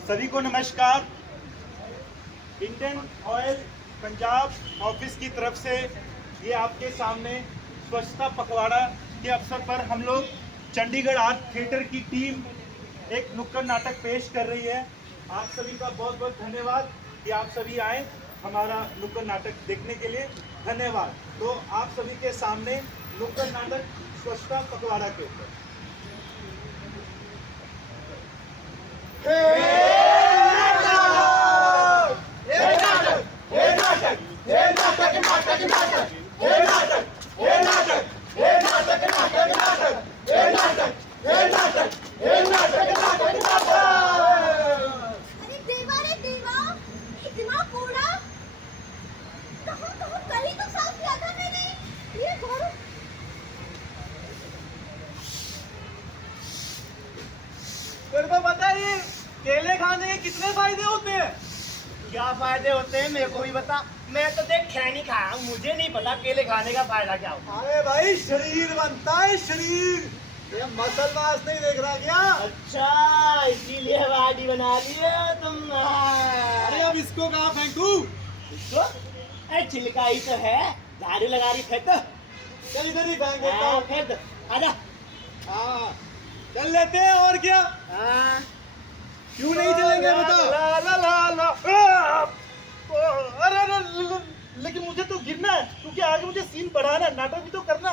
सभी को नमस्कार। इंडियन ऑयल पंजाब ऑफिस की तरफ से ये आपके सामने स्वच्छता पखवाड़ा के अवसर पर हम लोग चंडीगढ़ आर्ट थिएटर की टीम एक नुक्कड़ नाटक पेश कर रही है। आप सभी का बहुत बहुत धन्यवाद कि आप सभी आए हमारा नुक्कड़ नाटक देखने के लिए। धन्यवाद। तो आप सभी के सामने नुक्कड़ नाटक स्वच्छता पखवाड़ा के ऊपर। तेरे को पता है केले खाने के कितने फायदे होते हैं? क्या फायदे होते हैं मेरे को भी बता। मैं तो देख खैनी खाया हूँ, मुझे नहीं पता केले खाने का फायदा क्या होता है। अरे भाई शरीर बनता है शरीर। ये मसल मास नहीं देख रहा क्या? अच्छा इसीलिए बॉडी बना ली है तुम। अरे अब इसको कहाँ फेंकू? इसको अरे छिलका ही तो है, झाड़ू लगा रही फेंक। चल इधर ही फेंक देता हूँ। फेंक आजा। हाँ चल लेते हैं और क्या? हाँ क्यों नहीं चलेंगे बता? ला ला ला ला। अरे अरे लेकिन मुझे तो गिरना है क्योंकि आगे मुझे सीन बढ़ाना है, नाटक भी तो करना।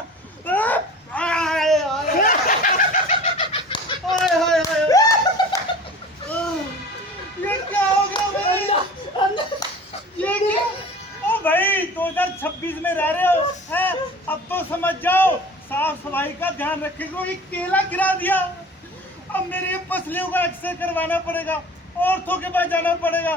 हाय हाय हाय। ये क्या हो गया भाई? ये क्या? ओ भाई 2026 में रह रहे हो हैं? अब तो समझ जाओ, साफ सफाई का ध्यान रखेगा। ये केला गिरा दिया, अब मेरी ये पसलियों का एक्सरे करवाना पड़ेगा, ऑर्थो के पास जाना पड़ेगा।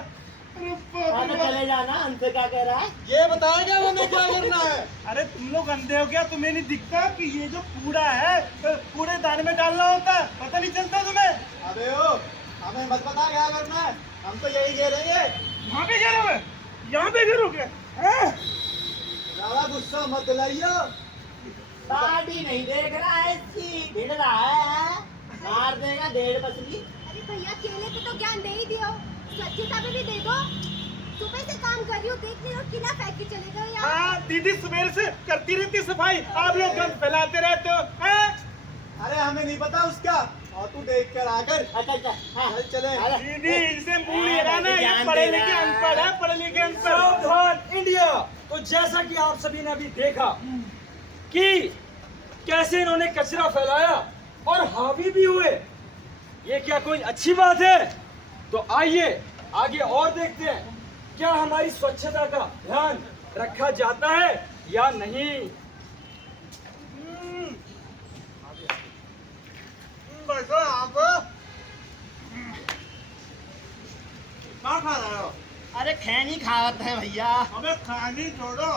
अरे बाप रे। चले जाना। अंत क्या कह रहा है? ये बताएगा मैंने क्या करना है? अरे तुम लोग अंधे हो क्या? तुम्हें नहीं दिखता कि ये जो कूड़ा है कूड़ेदान में डालना होता है? पता नहीं चलता तुम्हें? अबे ओ हमें मत बता क्या करना है, हम तो यही गिरेंगे। यहाँ पे गिरोगे? यहाँ पे गिरोगे? ज्यादा गुस्सा मत दिलाइयो। बॉडी नहीं देख रहा है, इसकी भिड़ रहा है। मार देगा 1.5 पसली। अरे भैया केले पे तो ज्ञान दे ही दियो, स्वच्छता पे भी दे दो। सुबह से काम कर रही हूँ, देख नहीं रहो किला फेंक के चले गए यार। हाँ दीदी सवेरे से करती रहती सफाई, आप लोग गंद फैलाते रहते हो हैं? अरे हमें नहीं पता उसका, और तू देख कर आकर अच्छा अच्छा हाँ चल चले। दीदी इनसे मुंह नहीं लगाना, ये पढ़े लिखे अनपढ़ है, पढ़े लिखे अनपढ़। सावधान इंडिया। तो जैसा कि आप सभी ने अभी देखा कि कैसे इन्होंने कचरा फैलाया और हावी भी हुए, ये क्या कोई अच्छी बात है? तो आइए आगे और देखते हैं क्या हमारी स्वच्छता का ध्यान रखा जाता है या नहीं। क्या खा रहे हो? अरे खैनी खावत है भैया। हमें खानी छोड़ो,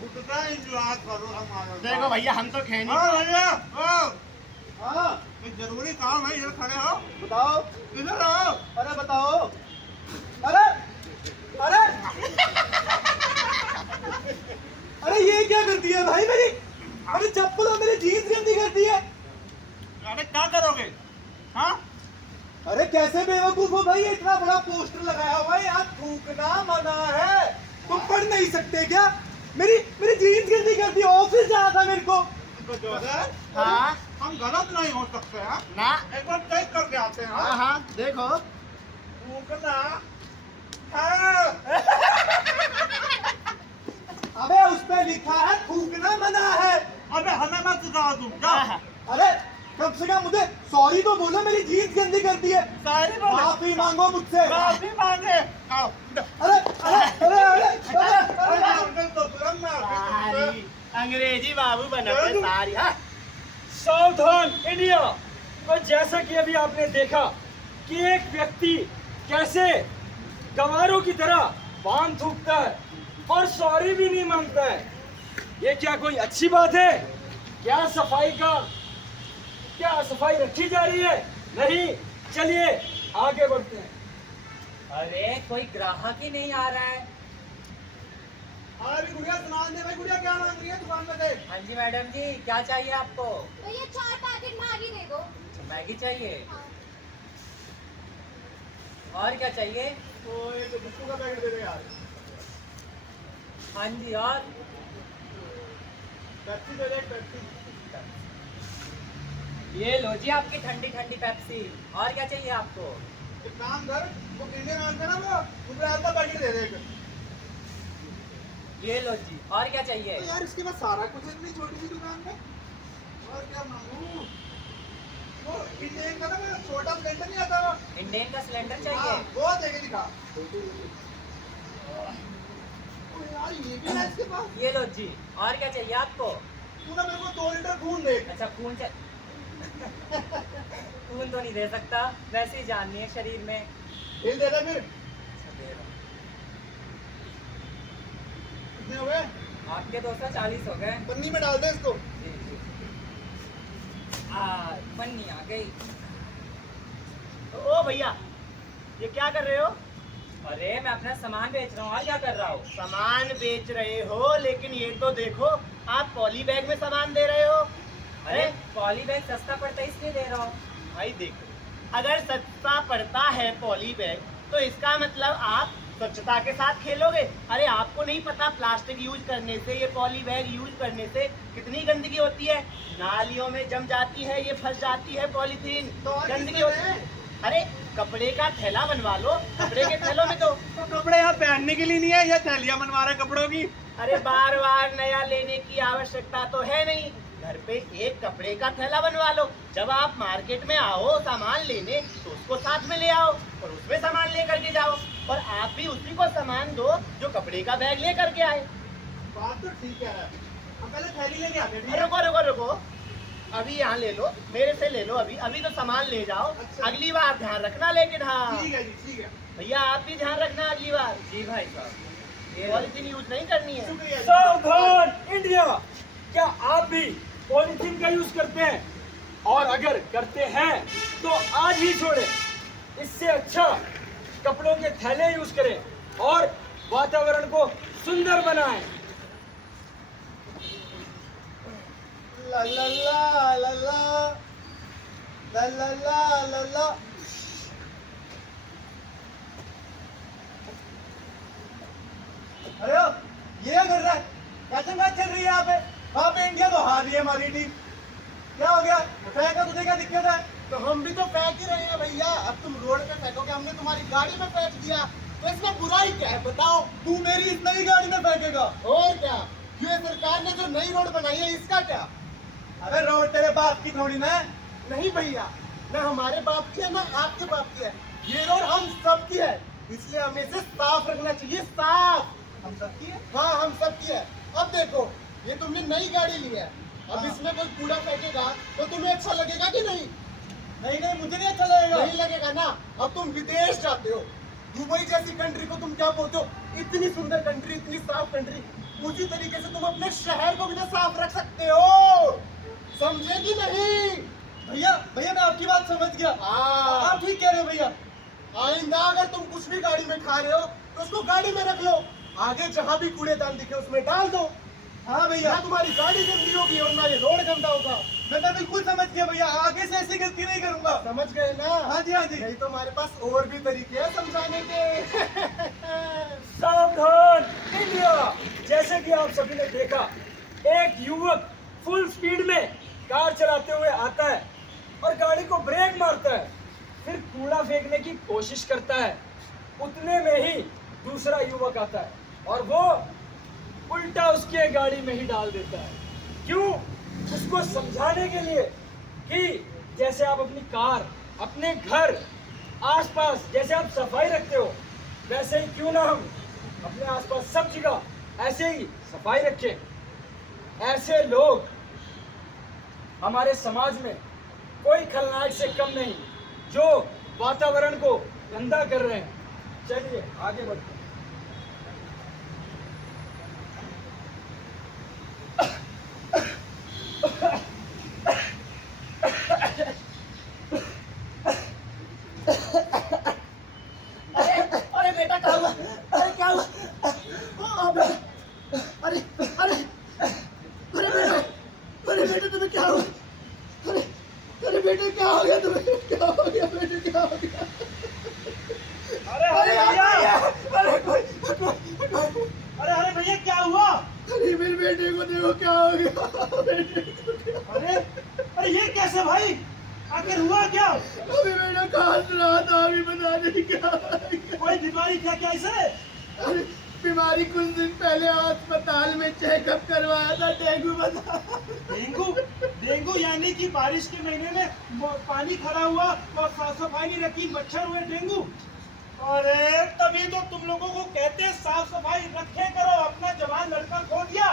गुटका एंजॉय करो हमारा। देखो भैया हम तो खैनी हाँ भैया, हाँ, हाँ एक जरूरी काम है, इधर खड़े हो, बताओ। इधर आओ। अरे बताओ। अरे अरे अरे ये क्या करती है भाई मेरी? अरे चप्पल और मेरी जीन्स गंदी करती है। अरे क्या करोगे? हाँ अरे कैसे बेवकूफ हो भाई, इतना बड़ा पोस्टर लगाया हुआ है, यहाँ थूकना मना है, तुम पढ़ नहीं सकते क्या? मेरी मेरी जीन्स गंदी करती है, ऑफिस जाना था मेरे को। तो जो है हाँ हम गलत नहीं हो सकते हैं, ना। एक बार चेक करके आते हैं। हाँ हाँ देखो। थूकना हाँ। अबे उस पे लिखा है थूकना मना है। अबे हमें मत सिखाओ तुम, जाओ। अरे कम से कम मुझे सॉरी तो बोलो, मेरी जीन्स गंदी करती है। सारी बोले, माफी मांगो मुझसे। माफी मांगे। आओ। अरे अरे अरे अरे अरे अंकल तो तुरंत सारी अंग्रेजी बाबू बना के सारी। हाँ सावधान इंडिया। तो जैसा कि अभी आपने देखा कि एक व्यक्ति कैसे गंवारों की तरह पान थूकता है और सॉरी भी नहीं मांगता है, ये क्या कोई अच्छी बात है? क्या सफाई रखी जा रही है? नहीं। चलिए आगे बढ़ते हैं। अरे कोई ग्राहक ही नहीं आ रहा है। अरे गुड़िया सामान दे भाई गुड़िया, क्या मांग रही है दुकान में से? हाँ जी मैडम जी, क्या चाहिए आपको? भैया 4 पैकेट मैगी दे दो। मैगी चाहिए? हाँ। और क्या चाहिए? तो एक बिस्कुट का पैकेट दे दे यार। हाँ जी, और पेप्सी दे दे, एक पेप्सी। ये लो जी आपकी ठंडी ठंडी पेप्सी। और क्या चाहिए आपको? एक काम कर, वो इंडियन ऑयल का ना वो गुजरात का पैकेट दे दे एक। ये लो जी। और क्या चाहिए? तो यार इसके पास सारा कुछ है इतनी छोटी सी दुकान में। और क्या मांगू? वो इंडियन का ना वो छोटा सिलेंडर नहीं आता वो? इंडियन का सिलेंडर हाँ, चाहिए? वो दे के दिखा। ओ यार ये भी है इसके पास। ये लो जी। और क्या चाहिए आपको? तू ना मेरे को 2 लीटर खून दे। अच्छा, खून खून तो नहीं दे सकता, वैसे ही जान नहीं है शरीर में। बिल दे दे फिर। अच्छा, दे रहा कितने हो गए? हूँ। आपके 240 हो गए। पन्नी में डाल दे इसको। जी जी। पन्नी आ गई। ओ भैया, ये क्या कर रहे हो? अरे मैं अपना सामान बेच रहा हूँ, और क्या कर रहा हूँ? सामान बेच रहे हो, लेकिन ये तो देखो, आप पॉली बैग में सामान दे रहे हो। अरे पॉली बैग सस्ता पड़ता है इसलिए दे रहा हूँ। भाई देखो, अगर सस्ता पड़ता है पॉली बैग, तो इसका मतलब आप स्वच्छता के साथ खेलोगे। अरे आपको नहीं पता प्लास्टिक यूज करने से, ये पॉली बैग यूज करने से कितनी गंदगी होती है। नालियों में जम जाती है, ये फंस जाती है पॉलीथीन, तो और गंदगी किसने होती है। अरे कपड़े का थैला बनवा लो, कपड़े के थैलों में तो कपड़े यहाँ पहनने के लिए नहीं है, ये थैलियाँ बनवा रहे कपड़ों की। अरे बार बार नया लेने की आवश्यकता तो है नहीं, घर पे एक कपड़े का थैला बनवा लो। जब आप मार्केट में आओ सामान लेने, तो उसको साथ में ले आओ और उसमें सामान लेकर के जाओ, और आप भी उसी को सामान दो जो कपड़े का बैग लेकर के आए। बात तो ठीक है। हम पहले थैली लेके आते अरे रुको रुको रुको, अभी यहाँ ले लो, मेरे से ले लो, अभी अभी तो सामान ले जाओ। अच्छा। अगली बार ध्यान रखना, लेकिन हाँ ठीक है जी, ठीक है। भैया आप भी ध्यान रखना अगली बार, जी भाई साहब। ये लो। पॉलीथीन यूज नहीं करनी है। शुक्रिया जी। सावधान इंडिया! क्या आप भी पॉलिथीन का यूज करते हैं? और अगर करते हैं तो आज ही छोड़ें। इससे अच्छा कपड़ों के थैले यूज करें और वातावरण को सुंदर बनाएं। ला ला ला ला ला ला ला ला ला ला। अरे ओ, ये क्या कर रहा है? कैसे मैच चल रही है यहाँ पे? वहाँ पे इंडिया तो हार रही है हमारी टीम। क्या हो गया? फेंका, तुझे क्या दिक्कत है? तो हम भी तो फेंक ही रहे हैं भैया। अब तुम रोड पे फेंकोगे, हमने तुम्हारी गाड़ी में फेंक दिया, तो इसमें बुराई क्या है बताओ? तू मेरी इस नई गाड़ी में फेंकेगा? और क्या, ये सरकार ने जो नई रोड बनाई है इसका क्या? अबे रोड तेरे बाप की थोड़ी ना है। नहीं भैया, ना हमारे बाप की है ना आपके बाप की है, ये रोड हम सब की है, इसलिए हमें इसे साफ रखना चाहिए। साफ हम सब की है। हाँ, हम सब की है। अब देखो, ये तुमने नई गाड़ी ली है, अब हाँ। इसमें कोई कूड़ा फेंकेगा तो तुम्हें अच्छा लगेगा कि नहीं? नहीं नहीं, मुझे नहीं अच्छा लगेगा। नहीं लगेगा ना। अब तुम विदेश जाते हो, दुबई जैसी कंट्री को तुम क्या बोलते हो? इतनी सुंदर कंट्री, इतनी साफ कंट्री, उसी तरीके से तुम अपने शहर को भी तो साफ रख सकते हो। समझे कि नहीं? भैया भैया, मैं आपकी बात समझ गया। हाँ। आप ठीक कह रहे हो भैया। आइंदा अगर तुम कुछ भी गाड़ी में खा रहे हो तो उसको गाड़ी में रख लो, आगे जहाँ भी कूड़ेदान दिखे उसमें डाल दो। हाँ भैया, ना तुम्हारी गाड़ी गंदी होगी और ना ये रोड गंदा होगा। मैं बिल्कुल समझ गया भैया, आगे से ऐसी गलती नहीं करूंगा। समझ गए ना? हाँ जी, हाँ जी। नहीं तो हमारे पास और भी तरीके हैं समझाने के। सावधान इंडिया! जैसे कि आप सभी ने देखा, एक युवक फुल स्पीड में कार चलाते हुए आता है और गाड़ी को ब्रेक मारता है, फिर कूड़ा फेंकने की कोशिश करता है। उतने में ही दूसरा युवक आता है और वो उल्टा उसके गाड़ी में ही डाल देता है। क्यों? उसको समझाने के लिए कि जैसे आप अपनी कार, अपने घर, आसपास जैसे आप सफाई रखते हो, वैसे ही क्यों ना हम अपने आसपास सब जगह ऐसे ही सफाई रखें। ऐसे लोग हमारे समाज में कोई खलनायक से कम नहीं, जो वातावरण को गंदा कर रहे हैं। चलिए आगे बढ़ते हैं। अरे बेटा क्या हुआ? अरे क्या हुआ? अरे अरे अरे बेटे तुम्हें क्या हुआ? अरे बेटे क्या हो गया तुम्हें? क्या हो गया बेटे? क्या हो गया? अरे भैया, अरे अरे भैया क्या हुआ? मेरे बेटे को देखो क्या हो गया। बेटे को क्या? अरे ये कैसे भाई? आखिर हुआ क्या? अभी बेटा काट रहा था, अभी बता नहीं क्या। कोई बीमारी क्या क्या इसे? अरे बीमारी कुछ दिन पहले अस्पताल में चेकअप करवाया था, डेंगू बता। डेंगू यानी कि बारिश के महीने में पानी खड़ा हुआ और साफ सफाई नहीं रखी, मच्छर हुए डेंगू। अरे तभी तो तुम लोगों को कहते हैं साफ सफाई रखे करो। अपना जवान लड़का खो दिया।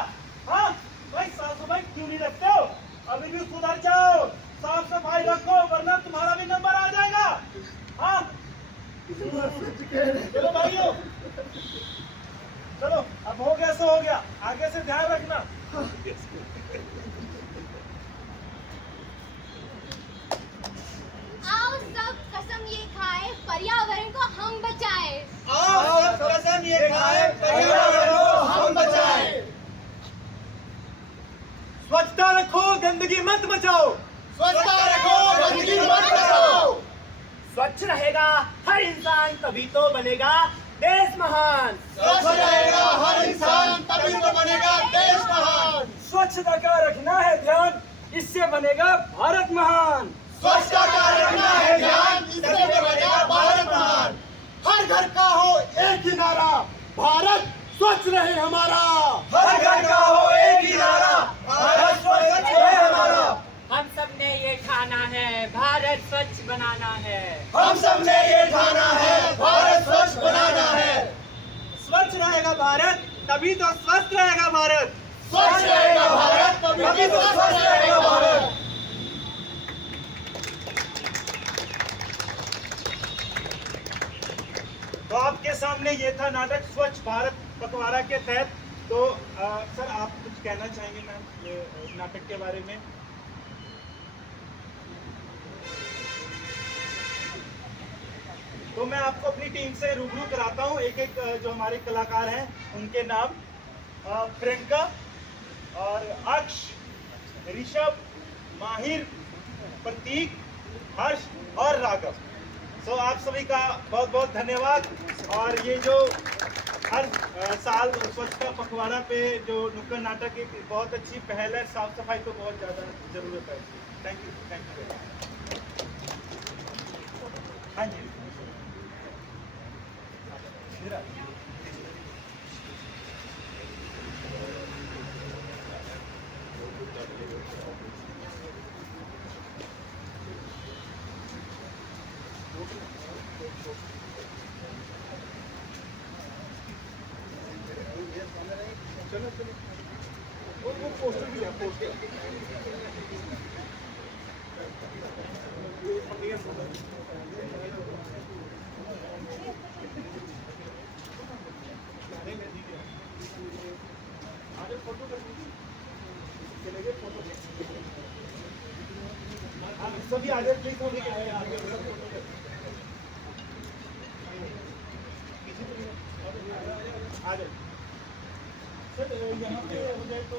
हाँ भाई, साफ सफाई क्यों नहीं रखते हो? अभी भी सुधर जाओ, साफ सफाई रखो वरना तुम्हारा भी नंबर आ जाएगा। हाँ चलो भाइयों, चलो अब हो गया सो हो गया, आगे से ध्यान रखना। आओ सब कसम ये खाए, पर्यावरण को हम बचाए। आओ सब कसम ये खाए, पर्यावरण को हम बचाएं। स्वच्छता रखो, गंदगी मत मचाओ। स्वच्छता रखो, गंदगी मत मचाओ। स्वच्छ रहेगा हर इंसान तभी तो बनेगा देश महान। स्वच्छ रहेगा हर इंसान तभी तो बनेगा देश महान। स्वच्छता का रखना है ध्यान, इससे बनेगा भारत महान। स्वच्छता का रखना है ध्यान, इससे बनेगा भारत महान। हर घर का हो एक ही नारा, भारत स्वच्छ रहे हमारा। हर घर का हो एक ही नारा, भारत स्वच्छ रहे हमारा। हम सब ने ये ठाना है, भारत स्वच्छ बनाना है। हम सब ने ये ठाना है, भारत स्वच्छ बनाना है। स्वच्छ रहेगा भारत तभी तो स्वस्थ रहेगा भारत। स्वच्छ रहेगा भारत तभी तो स्वस्थ रहेगा भारत। तो आपके सामने ये था नाटक स्वच्छ भारत पखवाड़ा के तहत। तो सर आप कुछ कहना चाहेंगे मैम ये नाटक के बारे में? तो मैं आपको अपनी टीम से रूबरू कराता हूँ, एक एक जो हमारे कलाकार हैं उनके नाम। प्रियंका और अक्ष, ऋषभ, माहिर, प्रतीक, हर्ष और राघव। सो आप सभी का बहुत बहुत धन्यवाद। और ये जो हर साल स्वच्छता पखवाड़ा पे जो नुक्कड़ नाटक एक बहुत अच्छी पहल है, साफ सफाई तो बहुत ज़्यादा ज़रूरत है। Thank you. हाँ जी वो पोस्टर भी है, पोस्टर सभी आगे प्लीज हो गए आगे आ जाए सर। यहाँ पे हो जाए तो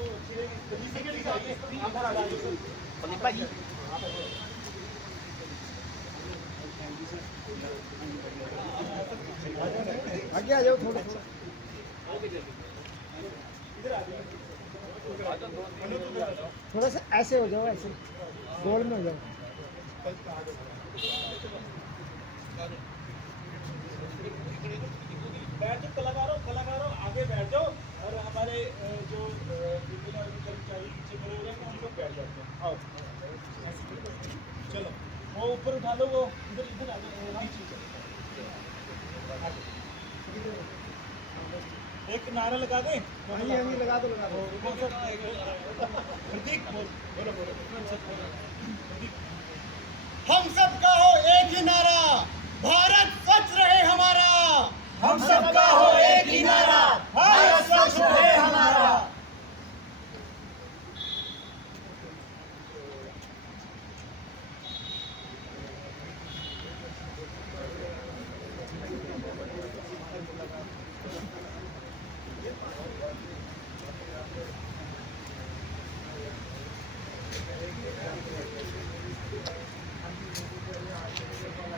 आगे आ जाओ थोड़ा थोड़ा सा ऐसे हो जाओ, ऐसे गोल में हो जाओ। बैठ जाओ कलाकारों आगे बैठ जाओ और हमारे जो कर्मचारी पीछे खड़े हो रहे हैं हम लोग बैठ जाते हैं। आओ चलो वो ऊपर उठा लो, वो इधर आ जाओ। एक नारा लगा दें। लगा दो प्रतीक बोलो। हम सब का हो एक ही नारा, भारत स्वच्छ रहे हमारा। हम सब का हो एक ही नारा, भारत स्वच्छ रहे हमारा।